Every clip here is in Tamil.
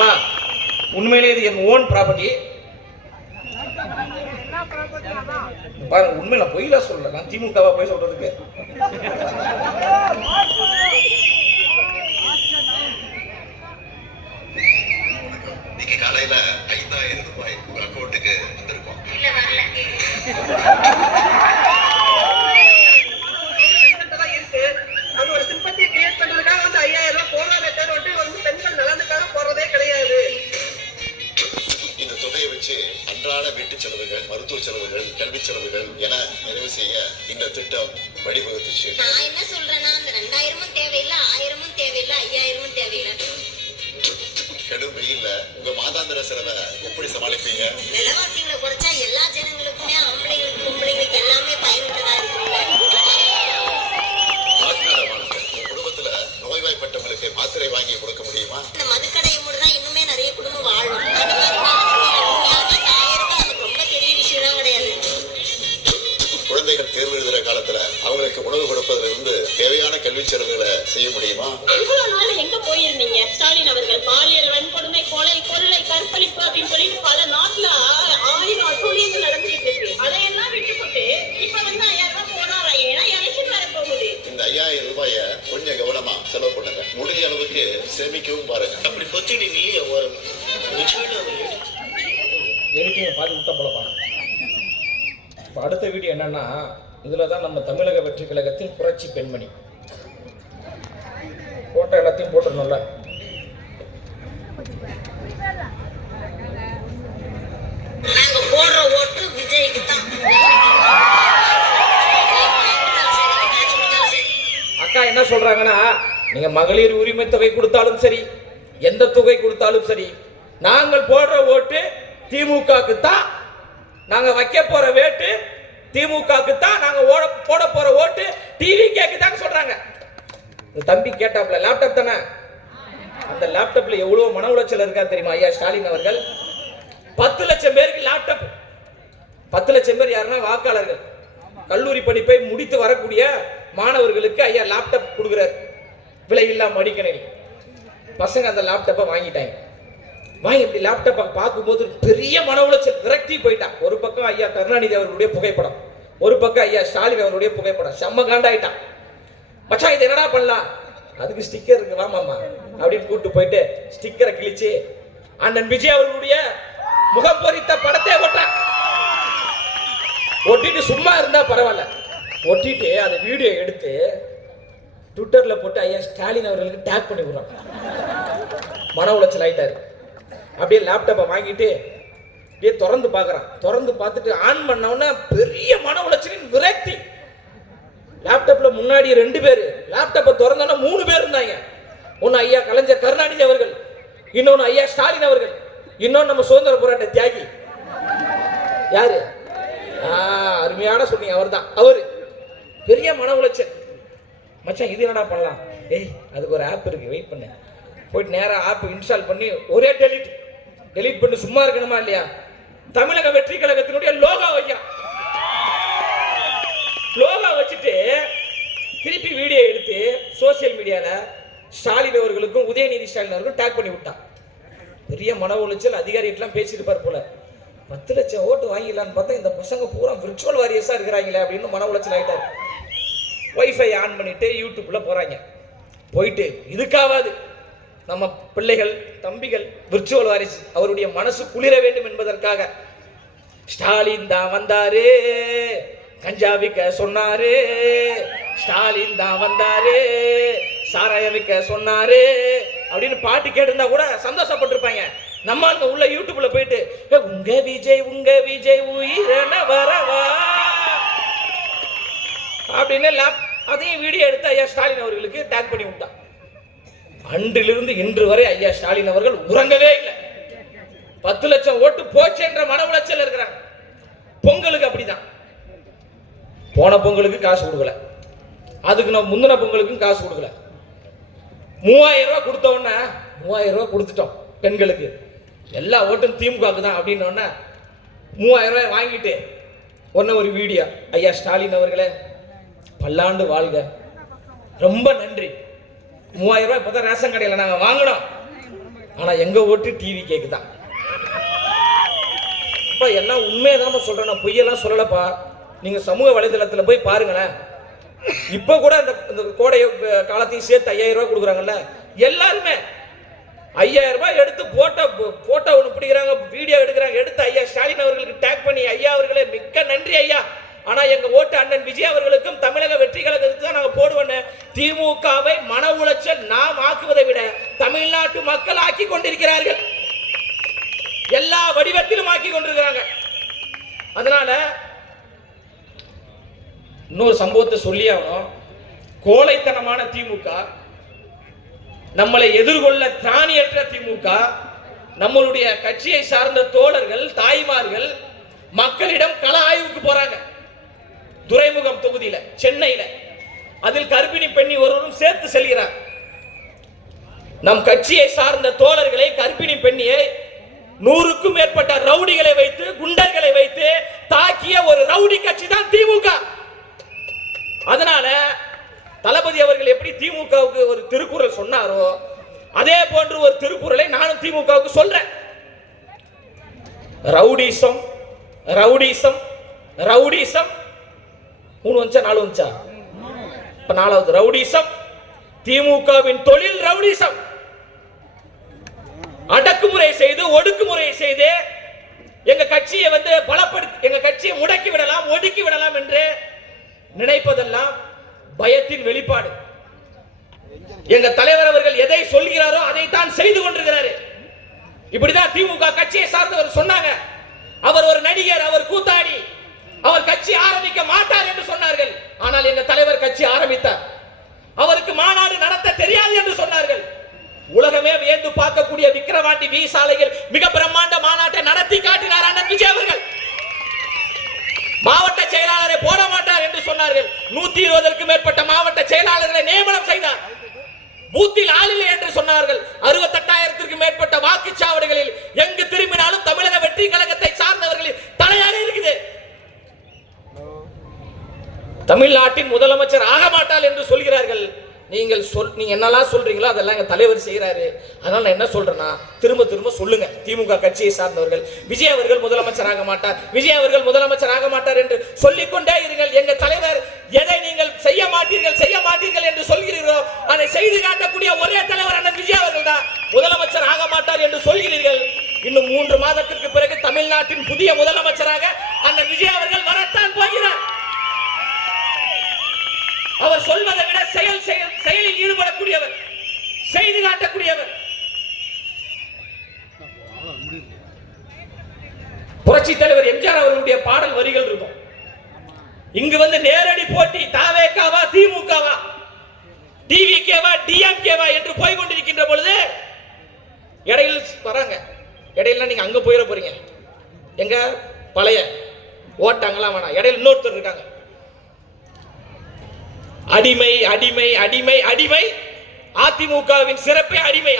ஏப்பா உண்மையிலே இது என் ஓன் ப்ராப்பர்ட்டி. பாருங்க, உண்மையில பொய்லாம் சொல்லல, நான் திமுகவா போய் சொல்றதுக்கு. இன்னைக்கு காலையில 5000 ரூபாய் உங்க அக்கௌண்ட்டுக்கு வந்திருக்கோம். அது ஒரு சிம்பத்தியை கிரியேட் பண்றதுக்காக வந்து 5000 ரூபாய் போடுறாங்க. வந்து பெண்கள் நலனுக்காக போறதே கிடையாது. இந்த தொகையை வச்சு அன்றாட வீட்டு செலவுகள், மருத்துவ செலவுகள், கல்வி செலவுகள் என நிறைவு செய்ய இந்த திட்டம் வழிவகுத்துச்சு. நான் என்ன சொல்றேன்னா, அந்த 2000 தேவையில்லை, 1000 தேவையில்லை, 5000 தேவையில்லை. கடும் வெயில்ல உங்க மாதாந்திர செலவை எப்படி சமாளிப்பீங்க? விலைவாசிகளை குறைச்சா எல்லா ஜனங்களுக்குமே, ஆம்பளைங்களுக்கு பொம்பளைங்களுக்கு எல்லாமே பயனுள்ளதா இருக்குல்ல. குடும்பத்துல நோய்வாய்ப்பட்டவங்களுக்கு மாத்திரை வாங்கி கொடுக்க முடியுமா? இந்த மதுக்கடையை மூடதான் இன்னுமே நிறைய குடும்பம் வாழும். அது மாதிரி உண்மையாவே 1000 ரூபாய் ரொம்ப பெரிய விஷயம் தான் கிடையாது. குழந்தைகள் தேர்வு எழுதுற காலத்துல அவங்களுக்கு உணவு கொடுப்பதுல இருந்து தேவையான கல்வி செலவுகளை செய்ய முடியுமா? இவ்வளவு நாள் எங்க போயிருந்தீங்க ஸ்டாலின் அவர்கள்? பாலியல் வன்கொடுமை, கொலை, கொள்ளை, கற்பழிப்பு அப்படின்னு சொல்லிட்டு பல நாட்டுல 1000 அட்டூழியங்கள் நடந்துட்டு இருக்கு. அதையெல்லாம் விட்டுப்பட்டு இப்ப வந்து 5000 ரூபாய் போனாரா? ஏன்னா எலெக்ஷன் வர போகுது. இந்த 5000 ரூபாய கொஞ்சம் கவனமா செலவு பண்ணுங்க. முடிஞ்ச அளவுக்கு சேமிக்கவும் பாருங்க. அப்படி கொத்தினி நீ வரும் எடிட்டிங்கை பாதி விட்ட போலப்பா. இப்போ அடுத்த வீடியோ என்னன்னா, இதில் தான் நம்ம தமிழக வெற்றி கழகத்தின் புரட்சி பெண்மணி போட்டோ எல்லாத்தையும் போட்டுருந்தோம்ல. நாங்க போடுற ஓட்டு விஜய்க்கு தான். அக்கா என்ன சொல்றாங்கன்னா, நீங்க மகளிர் உரிமை தொகை கொடுத்தாலும் சரி, எந்த தொகை கொடுத்தாலும் சரி, நாங்கள் போடுற ஓட்டு திமுகவுக்கு தான். நாங்க வைக்க போற வேட்டு திமுகவுக்கு தான். நாங்க போட போற ஓட்டு டிவிகேக்கு தான் சொல்றாங்க. தம்பி கேட்டாப்ல, லேப்டாப் தானே, அந்த லேப்டாப்ல எவ்வளவு மன உளைச்சல் இருக்கா தெரியுமா ஐயா ஸ்டாலின் அவர்கள்? 10 லட்சம் பேருக்கு லேப்டாப். 10 லட்சம் பேர் யாருன்னா வாக்காளர்கள், கல்லூரி படிப்பை முடித்து வரக்கூடிய மாணவர்களுக்கு ஐயா லேப்டாப் கொடுக்குறாரு, விலையில்லா மடிக்கணினி. பசங்க அந்த லேப்டாப்பை வாங்கிட்டாங்க. வாங்கி இப்படி லேப்டாப்பை பார்க்கும்போது பெரிய மன உளைச்சல், விரக்தி போயிட்டான். ஒரு பக்கம் ஐயா கருணாநிதி அவர்களுடைய புகைப்படம், ஒரு பக்கம் ஐயா ஸ்டாலின் அவருடைய புகைப்படம். செம்ம காண்டாயிட்டான். மச்சான் இது என்னடா பண்ணலாம்? அதுக்கு ஸ்டிக்கர் இருக்கு வாமாமா அப்படின்னு கூப்பிட்டு போயிட்டு ஸ்டிக்கரை கிழிச்சு அண்ணன் விஜய் அவர்களுடைய முகம் பொறித்த படத்தை ஒட்டான். ஒட்டிட்டு சும்மா இருந்தா பரவாயில்ல, ஒட்டிட்டு அந்த வீடியோ எடுத்து ட்விட்டர்ல போட்டு ஐயா ஸ்டாலின் அவர்களுக்கு டேக் பண்ணி விடுறான். மன உளைச்சல் ஆயிட்டாரு. அப்படியே லேப்டாப்பை வாங்கிட்டு அப்படியே திறந்து பார்க்குறான். திறந்து பார்த்துட்டு ஆன் பண்ணவொன்னே பெரிய மன உளைச்சலின் விரக்தி. லேப்டாப்ல முன்னாடி 2 பேர், லேப்டாப்பை திறந்தோன்னா 3 பேர் இருந்தாங்க. ஒன்று ஐயா கலைஞர் கருணாநிதி அவர்கள், இன்னொன்று ஐயா ஸ்டாலின் அவர்கள், இன்னொன்று நம்ம சுதந்திர போராட்ட தியாகி யாரு, அருமையான சொன்னீங்க, அவர் தான். அவரு பெரிய மன உளைச்சல். மச்சான் இது என்னடா பண்ணலாம்? ஏய் அதுக்கு ஒரு ஆப் இருக்கு, வெயிட் பண்ண. போயிட்டு நேராக ஆப் இன்ஸ்டால் பண்ணி ஒரே டெலீட் பண்ணி சும்மா இருக்கணுமா இல்லையா? தமிழக வெற்றி கழகத்தினுடைய லோகோ வைக்கிறான். லோகோ வச்சுட்டு திருப்பி வீடியோ எடுத்து சோசியல் மீடியால ஸ்டாலின் அவர்களுக்கும் உதயநிதி ஸ்டாலின் அவர்களுக்கும் டேக் பண்ணி விட்டான். பெரிய மன உளைச்சல். அதிகாரிகிட்டலாம் பேசியிருப்பார் போல. 10 லட்சம் ஓட்டு வாங்கிடலான்னு பார்த்தா இந்த பசங்க பூரா விர்ச்சுவல் வாரியர்ஸா இருக்கிறாங்களே அப்படின்னு மன உளைச்சல் ஆயிட்டாரு. வைஃபை ஆன் பண்ணிட்டு யூடியூப்ல போறாங்க. போயிட்டு இதுக்காவது நம்ம பிள்ளைகள் தம்பிகள் விர்ச்சுவல் வாரிஸ் அவருடைய மனசு குளிர வேண்டும் என்பதற்காக ஸ்டாலின் தான் வந்தாரு, கஞ்சா விற்க சொன்னாரு, ஸ்டாலின் தான் வந்தாரு, சாராயம் விற்க சொன்னாரு அப்படின்னு பாட்டு கேட்டிருந்தா கூட சந்தோஷப்பட்டிருப்பாங்க. நம்ம அங்க உள்ள யூடியூப்ல போயிட்டு உங்க விஜய் உயிரென வரவா அப்படின்னு அதையும் வீடியோ எடுத்து ஐயா ஸ்டாலின் அவர்களுக்கு டேக் பண்ணி விட்டான். அன்றிலிருந்து இன்று வரை ஐயா ஸ்டாலின் அவர்கள் உறங்கவே இல்லை. 10 லட்சம் ஓட்டு போச்சு என்ற மன உளைச்சல் இருக்கிறாங்க. பொங்கலுக்கு அப்படிதான். போன பொங்கலுக்கு காசு கொடுக்கல, அதுக்கு நான் முந்தின பொங்கலுக்கும் காசு கொடுக்கல. 3000 ரூபாய் கொடுத்தோன்னா 3000 ரூபாய் கொடுத்துட்டோம் பெண்களுக்கு, எல்லா ஓட்டும் திமுகவுக்கு தான் அப்படின்னு 3000 ரூபாய் வாங்கிட்டு ஒரு வீடியோ, ஐயா ஸ்டாலின் அவர்களே பல்லாண்டு வாழ்க, ரொம்ப நன்றி. 3000 ரூபாய் இப்பதான் ரேஷன் கடையில் நாங்கள் வாங்கினோம், ஆனா எங்க ஓட்டு டிவி கேக்குதான். எல்லாம் உண்மையதான் சொல்றேன், நான் பொய்யெல்லாம் சொல்லலப்பா. நீங்க சமூக வலைதளத்துல போய் பாருங்களேன். இப்ப கூட இந்த கோடை காலத்தையும் சேர்த்து 5000 ரூபாய் கொடுக்குறாங்கல்ல, எல்லாருமே 5000 ரூபாய் எடுத்து போட்டோ ஒன்று பிடிக்கிறாங்க, வீடியோ எடுக்கிறாங்க, எடுத்து ஐயா ஸ்டாலின் அவர்களுக்கு டேக் பண்ணி, ஐயா அவர்களே மிக்க நன்றி ஐயா, ஆனா எங்க ஓட்டு அண்ணன் விஜய் அவர்களுக்கும் தமிழக வெற்றி கழகத்துக்கு தான் நாங்க போடுவோம். திமுகவை மன உளைச்சல் நாம் ஆக்குவதை விட தமிழ்நாட்டு மக்கள் ஆக்கி கொண்டிருக்கிறார்கள், எல்லா வடிவத்திலும் ஆக்கி கொண்டிருக்கிறாங்க. அதனால இன்னொரு சம்பவத்தை சொல்லி ஆகணும். கோழைத்தனமான திமுக, நம்மளை எதிர்கொள்ள திராணியற்ற திமுக, நம்மளுடைய கட்சியை சார்ந்த தோழர்கள் தாய்மார்கள் மக்களிடம் கள ஆய்வுக்கு போறாங்க. துறைமுகம் தொகுதியில சென்னையில, அதில் கர்ப்பிணி பெண்ணி ஒருவரும் சேர்த்து செல்கிறார். நம் கட்சியை சார்ந்த தோழர்களை, கர்ப்பிணி பெண்ணியை 100க்கும் மேற்பட்ட ரவுடிகளை வைத்து, குண்டர்களை வைத்து தாக்கிய ஒரு ரவுடி கட்சி தான் திமுக. அதனால தளபதி அவர்கள் எப்படி திமுகவுக்கு ஒரு திருக்குறள் சொன்னாரோ அதே போன்று ஒரு திருக்குறளை நானும் திமுகவுக்கு சொல்றேன். ரவுடிசம் ரவுடிசம் ரவுடிசம் 3 வந்துச்சா 4 வந்துச்சா? இப்ப 4வது ரவுடிசம். திமுகவின் தொழில் ரவுடிசம். அடக்குமுறை செய்து, ஒடுக்குமுறை செய்து எங்க கட்சியை பலப்படுத்தி, எங்க கட்சியை முடக்கி விடலாம், ஒடுக்கி விடலாம் என்று நினைப்பதெல்லாம் பயத்தின் வெளிப்பாடு. எங்க தலைவர் அவர்கள் எதை சொல்கிறாரோ அதைத்தான் செய்து கொண்டிருக்கிறார். இப்படிதான் திமுக கட்சியை சார்ந்தவர் சொன்னாங்க. அவர் ஒரு நடிகர், அவர் கூத்தாடி, அவர் கட்சி ஆரம்பிக்க மாட்டார் என்று சொன்னார்கள். ஆனால் எங்க தலைவர் கட்சி ஆரம்பித்தார். அவருக்கு மாநாடு நடத்த தெரியாது என்று சொன்னார்கள். உலகமே வியந்து பார்க்கக்கூடிய விக்கிரவாண்டி வி சாலையில் மிக பிரம்மாண்ட மாநாட்டை நடத்தி காட்டினார் அண்ணன் விஜய் அவர்கள். மாவட்ட செயலாளரை போட மாட்டார் என்று சொன்னார்கள். 120க்கும் மேற்பட்ட மாவட்ட செயலாளர்களை நியமனம் செய்தார். பூத்தில் ஆளில்லை என்று சொன்னார்கள். 68,000க்கும் மேற்பட்ட வாக்குச்சாவடிகளில் எங்கு திரும்பினாலும் தமிழக வெற்றி கழகத்தை சார்ந்தவர்களின் தலையாக இருக்குது. தமிழ்நாட்டின் முதலமைச்சர் ஆக மாட்டார் என்று சொல்கிறார்கள். நீங்க என்னெல்லாம் சொல்றீங்களோ அதெல்லாம் எங்க தலைவர் செய்யறாரு. அதனால நான் என்ன சொல்றேன்னா, திரும்ப திரும்ப சொல்லுங்க, திமுக கட்சியை சார்ந்தவர்கள் விஜய் அவர்கள் முதலமைச்சர் ஆக மாட்டார், விஜய் அவர்கள் முதலமைச்சர் ஆக மாட்டார் என்று சொல்லிக்கொண்டே இருங்கள். எங்க தலைவர் எதை நீங்கள் செய்ய மாட்டீர்கள் என்று சொல்கிறீர்களோ அதை செய்து காட்டக்கூடிய ஒரே தலைவர் அண்ணன் விஜய் அவர்கள் தான். முதலமைச்சர் ஆக மாட்டார் என்று சொல்கிறீர்கள். இன்னும் 3 மாதத்திற்கு பிறகு தமிழ்நாட்டின் புதிய முதலமைச்சராக அண்ணன் விஜய் அவர்கள் வரத்தான் போகிறார். அவர் சொல்வதை விட செயலில் ஈடுபடக்கூடியவர், செய்து காட்டக்கூடியவர். புரட்சி தலைவர் எம்ஜிஆர் அவர்களுடைய பாடல் வரிகள் இருக்கும். இங்கு நேரடி போட்டி தாவேகாவா திமுகவா, டிவிகேவா டிஎம்கேவா என்று போய் கொண்டிருக்கின்ற பொழுது இடையில வராங்க. இடையில நீங்க அங்க போயிட போறீங்க, எங்க பழைய ஓட்டாங்கலாம் வேணாம், இடையில இன்னொருத்தர் இருக்காங்க. அடிமை அடிமை அடிமை அடிமை, அதிமுகவின் சிறப்பே அடிமை.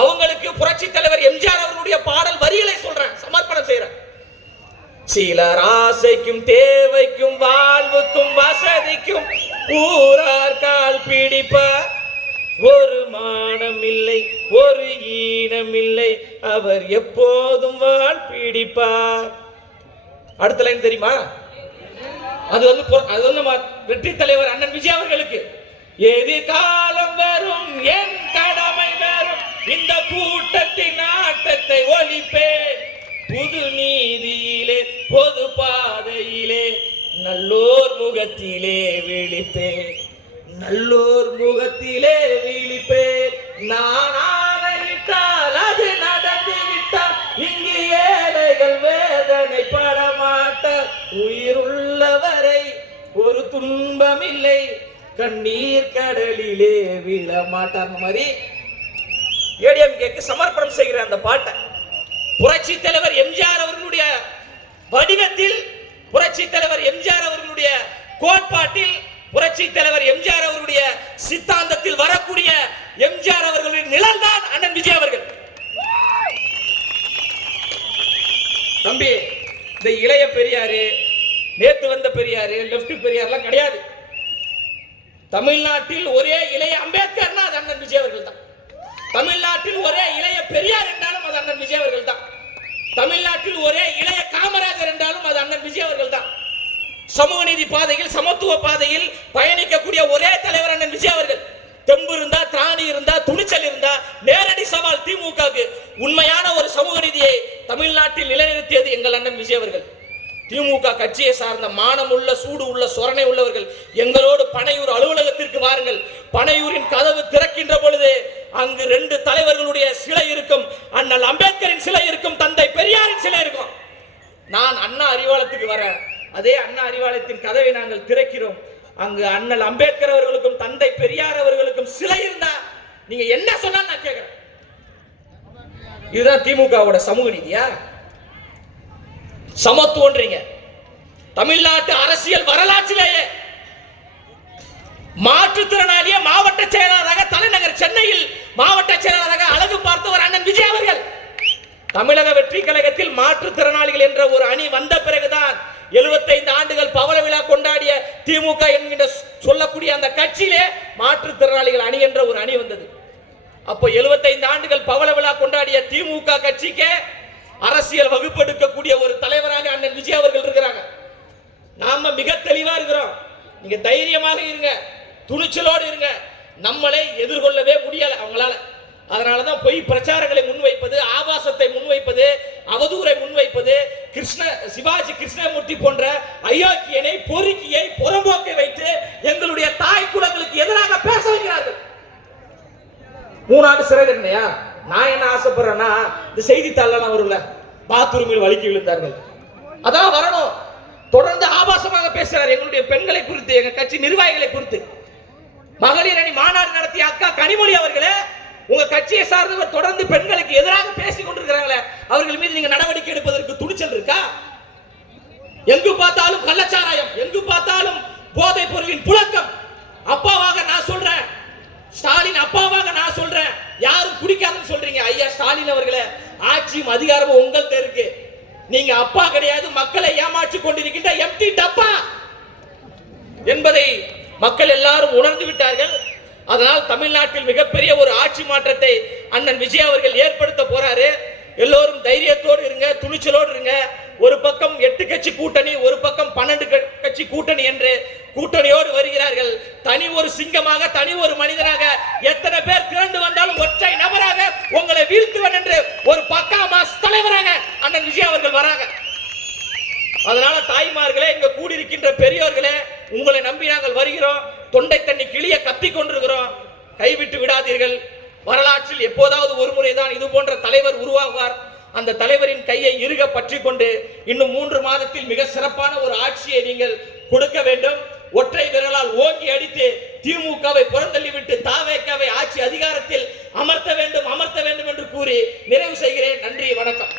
அவங்களுக்கு புரட்சி தலைவர் எம்ஜிஆர் அவர்களுடைய பாடல் வரிகளை சொல்றேன், சமர்ப்பணம் செய்யறேன். சிலர் ஆசைக்கும் தேவைக்கும் வாழ்வுக்கும் வசதிக்கும் ஊரார் கால் பிடிப்பார், ஒரு மானம் இல்லை ஒரு ஈனம் இல்லை அவர் எப்போதும் வாழ் பிடிப்பார். அடுத்த லைன் தெரியுமா? அது நம்ம வெற்றி தலைவர் அண்ணன் விஜய் அவர்களுக்கு. எதிர்காலம் வரும் என் கடமை வரும், இந்த கூட்டத்தின் ஆட்டத்தை ஒழிப்பேன், புது நீதியிலே பொது பாதையிலே நல்லோர் முகத்திலே விழிப்பேன், நல்லோர் முகத்திலே விழிப்பேன். நான் ஆணையிட்டால் அது நடந்து விட்டால் இங்கு ஏழைகள் வேதனை படமாட்டார், உயிர் உள்ளவரை ஒரு துன்பம் இல்லை, கண்ணீர் கடலிலே விழமாட்டார். மாதிரி ஏடிஎம்கேக்கு சமர்ப்பணம் செய்கிற அந்த பாட்டை புரட்சி தலைவர் எம்ஜிஆர் அவர்களுடைய வடிவத்தில், புரட்சி தலைவர் எம்ஜிஆர் அவர்களுடைய கோட்பாட்டில், புரட்சி தலைவர் எம்ஜிஆர் அவர்களுடைய சித்தாந்தத்தில் வரக்கூடிய எம்ஜிஆர் அவர்களின் நிழல் தான் அண்ணன் விஜய் அவர்கள். தம்பி, இந்த இளைய பெரியாரு, நேத்து வந்த பெரியாரு, லெப்ட் பெரியார்லாம் கிடையாது. தமிழ்நாட்டில் ஒரே இளைய அம்பேத்கர்னா அது அண்ணன் விஜய் அவர்கள் தான். தமிழ்நாட்டில் ஒரே இளைய பெரியார் என்றாலும் அது அண்ணன் விஜய் அவர்கள் தான். தமிழ்நாட்டில் ஒரே இளைய காமராஜர் என்றாலும் அது அண்ணன் விஜய் அவர்கள் தான். சமூக நீதி பாதையில், சமத்துவ பாதையில் பயணிக்கக்கூடிய ஒரே தலைவர் அண்ணன் விஜய் அவர்கள். தெம்பு இருந்தா, திராணி இருந்தா, துணிச்சல் இருந்தா நேரடி சவால் திமுகவுக்கு. உண்மையான ஒரு சமூக நீதியை தமிழ்நாட்டில் நிலைநிறுத்தியது எங்கள் அண்ணன் விஜய் அவர்கள். திமுக கட்சியை சார்ந்த மானம் உள்ள, சூடு உள்ள, சொரணை உள்ளவர்கள் எங்களோடு பனையூர் அலுவலகத்திற்கு வாருங்கள். பனையூரின் கதவு திறக்கின்ற பொழுது அங்கு 2 தலைவர்களுடைய சிலை இருக்கும். அண்ணல் அம்பேத்கரின் சிலை இருக்கும், தந்தை பெரியாரின் சிலை இருக்கும். நான் அண்ணா அறிவாலயத்துக்கு வரேன். அதே அண்ணா அறிவாலயத்தின் கதவை நாங்கள் திறக்கிறோம். அங்கு அண்ணல் அம்பேத்கர் அவர்களுக்கும் தந்தை பெரியார் அவர்களுக்கும் சிலை இருந்தா நீங்க என்ன சொன்னாலும் நான் கேட்கிறேன். இதுதான் திமுகவோட சமூக நீதியா? சமத்துவன்றீங்க. தமிழ்நாட்டு அரசியல் வரலாற்றிலேயே மாற்றுத்திறனாளிய மாவட்ட செயலாளராக தலைநகர் சென்னையில் மாவட்ட செயலாளராக அழகு பார்த்தவர் அண்ணன் விஜய் அவர்கள். தமிழக வெற்றி கழகத்தில் மாற்றுத்திறனாளிகள் என்ற ஒரு அணி வந்த பிறகுதான் 75 ஆண்டுகள் பவள விழா கொண்டாடிய திமுக என்கின்ற சொல்லக்கூடிய அந்த கட்சியிலே மாற்றுத்திறனாளிகள் அணி என்ற ஒரு அணி வந்தது. அப்போ 75 ஆண்டுகள் பவள விழா கொண்டாடிய திமுக கட்சிக்கு அரசியல் வகுப்பெடுக்கக்கூடிய ஒரு தலைவராக அண்ணன் விஜய் அவர்கள் இருக்கிறாங்க. நாம மிக தெளிவா இருக்கிறோம். நீங்க தைரியமாக இருங்க, துணிச்சலோடு இருங்க. நம்மளை எதிர்கொள்ளவே முடியல அவங்களால. அதனாலதான் பொய் பிரச்சாரங்களை முன்வைப்பது, ஆபாசத்தை முன்வைப்பது, அவதூறை முன்வைப்பது, சிவாஜி கிருஷ்ணமூர்த்தி போன்ற அயோக்கியனை, பொறுக்கியை, புறம்போக்கை வைத்து எங்களுடைய தாய் குலங்களுக்கு எதிராக பேச வைக்கிறார்கள். 3 ஆண்டு சிறை தண்டனையா? நான் என்ன ஆசைப்படுறேன்னா, இந்த செய்தித்தாள்லாம் வரும்ல, பாத்ரூமில் வலிக்கி விழுந்தார்கள், அதான் வரணும். தொடர்ந்து ஆபாசமாக பேசுறாரு எங்களுடைய பெண்களை குறித்து, எங்க கட்சி நிர்வாகிகளை குறித்து. மகளிர் அணி மாநாடு நடத்திய அக்கா கனிமொழி அவர்களே, உங்க கட்சியை சார்ந்தவர் தொடர்ந்து பெண்களுக்கு எதிராக பேசிக் கொண்டிருக்கிறாங்களே, அவர்கள் மீது நீங்க நடவடிக்கை எடுப்பதற்கு துணிச்சல் இருக்கா? எங்கு பார்த்தாலும் கள்ளச்சாராயம், எங்கு பார்த்தாலும் போதைப் பொருளின் புழக்கம். அப்பாவாக நான் சொல்றேன், ஸ்டாலின் அப்பாவாக நான் சொல்றேன், யாரும் குடிக்காதுன்னு சொல்றீங்க. ஐயா ஸ்டாலின் அவர்களே, ஆட்சியும் அதிகாரமும் உங்கள்கிட்ட இருக்கு. நீங்க அப்பா கிடையாது, மக்களை ஏமாற்றிக் கொண்டிருக்கின்ற எம்டி டப்பா என்பதை மக்கள் எல்லாரும் உணர்ந்து விட்டார்கள். அதனால் தமிழ்நாட்டில் மிகப்பெரிய ஒரு ஆட்சி மாற்றத்தை அண்ணன் விஜய் அவர்கள் ஏற்படுத்த போறாரு. எல்லோரும் தைரியத்தோடு இருங்க, துணிச்சலோடு இருங்க. ஒரு பக்கம் 8 கட்சி கூட்டணி, ஒரு பக்கம் 12 கட்சி கூட்டணி என்று கூட்டணியோடு வருகிறார்கள். தனி ஒரு சிங்கமாக, தனி ஒரு மனிதனாக எத்தனை பேர் திரண்டு வந்தாலும் ஒற்றை நபராக உங்களை வீழ்த்துவன் என்று ஒரு பக்கா மாஸ் தலைவராக அண்ணன் விஜய் அவர்கள் வராங்க. அதனால தாய்மார்களே, இங்க கூடியிருக்கின்ற பெரியோர்களே, உங்களை நம்பி நாங்கள் வருகிறோம். தொண்டை தண்ணி கிளிய கத்தி கொண்டிருக்கிறோம். கைவிட்டு விடாதீர்கள். வரலாற்றில் எப்போதாவது ஒரு முறைதான் இது போன்ற தலைவர் உருவாகுவார். அந்த தலைவரின் கையை இறுக பற்றி கொண்டு இன்னும் 3 மாதத்தில் மிக சிறப்பான ஒரு ஆட்சியை நீங்கள் கொடுக்க வேண்டும். ஒற்றை விரலால் ஓங்கி அடித்து திமுகவை புறந்தள்ளிவிட்டு தாவேக்காவை ஆட்சி அதிகாரத்தில் அமர்த்த வேண்டும் என்று கூறி நிறைவு செய்கிறேன். நன்றி, வணக்கம்.